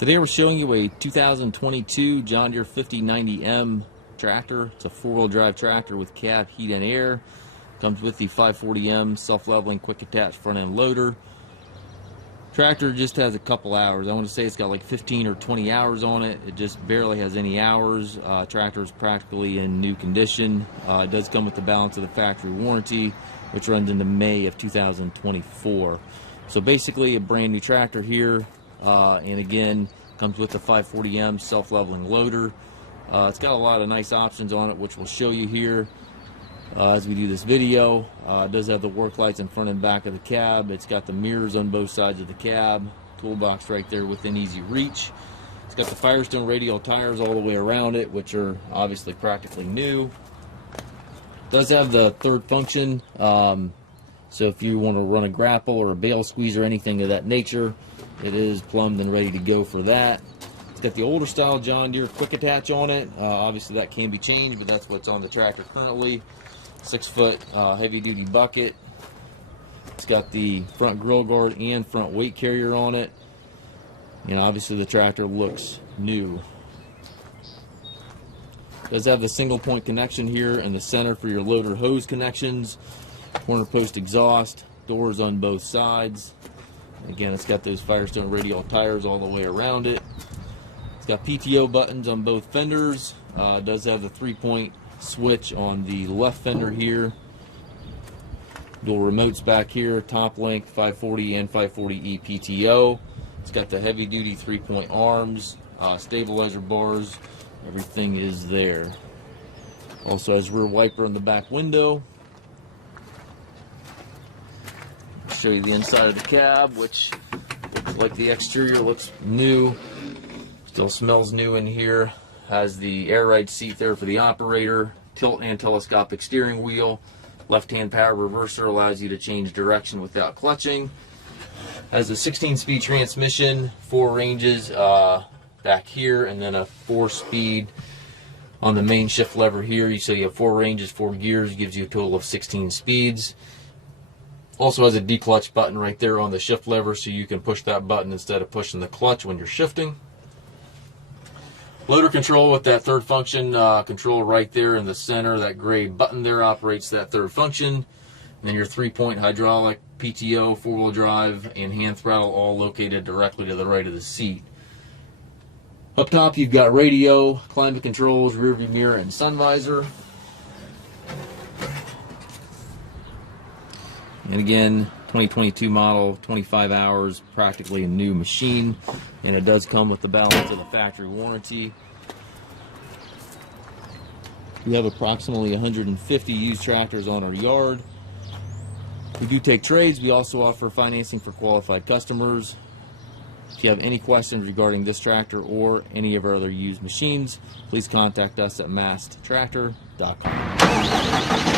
Today we're showing you a 2022 John Deere 5090M tractor. It's a four-wheel drive tractor with cab, heat, and air. Comes with the 540M self-leveling quick attach front end loader. Tractor just has a couple hours. I want to say it's got like 15 or 20 hours on it. It just barely has any hours. Tractor is practically in new condition. It does come with the balance of the factory warranty, which runs into May of 2024. So basically a brand new tractor here. And again, comes with the 540M self-leveling loader. It's got a lot of nice options on it, which we'll show you here as we do this video. It does have the work lights in front and back of the cab. It's got the mirrors on both sides of the cab. Toolbox right there within easy reach. It's got the Firestone radial tires all the way around it, which are obviously practically new. It does have the third function. So if you want to run a grapple or a bale squeeze or anything of that nature, it is plumbed and ready to go for that. It's got the older style John Deere quick attach on it. Obviously that can be changed, but that's what's on the tractor currently. 6-foot heavy duty bucket. It's got the front grill guard and front weight carrier on it. And obviously the tractor looks new. It does have the single point connection here in the center for your loader hose connections. Corner post exhaust, doors on both sides. Again, it's got those Firestone radial tires all the way around it. It's got PTO buttons on both fenders. It does have the 3-point switch on the left fender here. Dual remotes back here, top link, 540 and 540E PTO. It's got the heavy duty 3-point arms, stabilizer bars, everything is there. Also has rear wiper in the back window. Show you the inside of the cab, which looks like the exterior looks new. Still smells new in here. Has the air ride seat there for the operator. Tilt and telescopic steering wheel. Left-hand power reverser allows you to change direction without clutching. Has a 16-speed transmission, 4 ranges back here, and then a 4-speed on the main shift lever here. So you have 4 ranges, 4 gears, gives you a total of 16 speeds. Also has a declutch button right there on the shift lever, so you can push that button instead of pushing the clutch when you're shifting. Loader control with that third function control right there in the center. That gray button there operates that third function. And then your 3-point hydraulic, PTO, 4-wheel drive, and hand throttle all located directly to the right of the seat. Up top you've got radio, climate controls, rear view mirror, and sun visor. And again, 2022 model, 25 hours, practically a new machine. And it does come with the balance of the factory warranty. We have approximately 150 used tractors on our yard. We do take trades. We also offer financing for qualified customers. If you have any questions regarding this tractor or any of our other used machines, please contact us at massedtractor.com.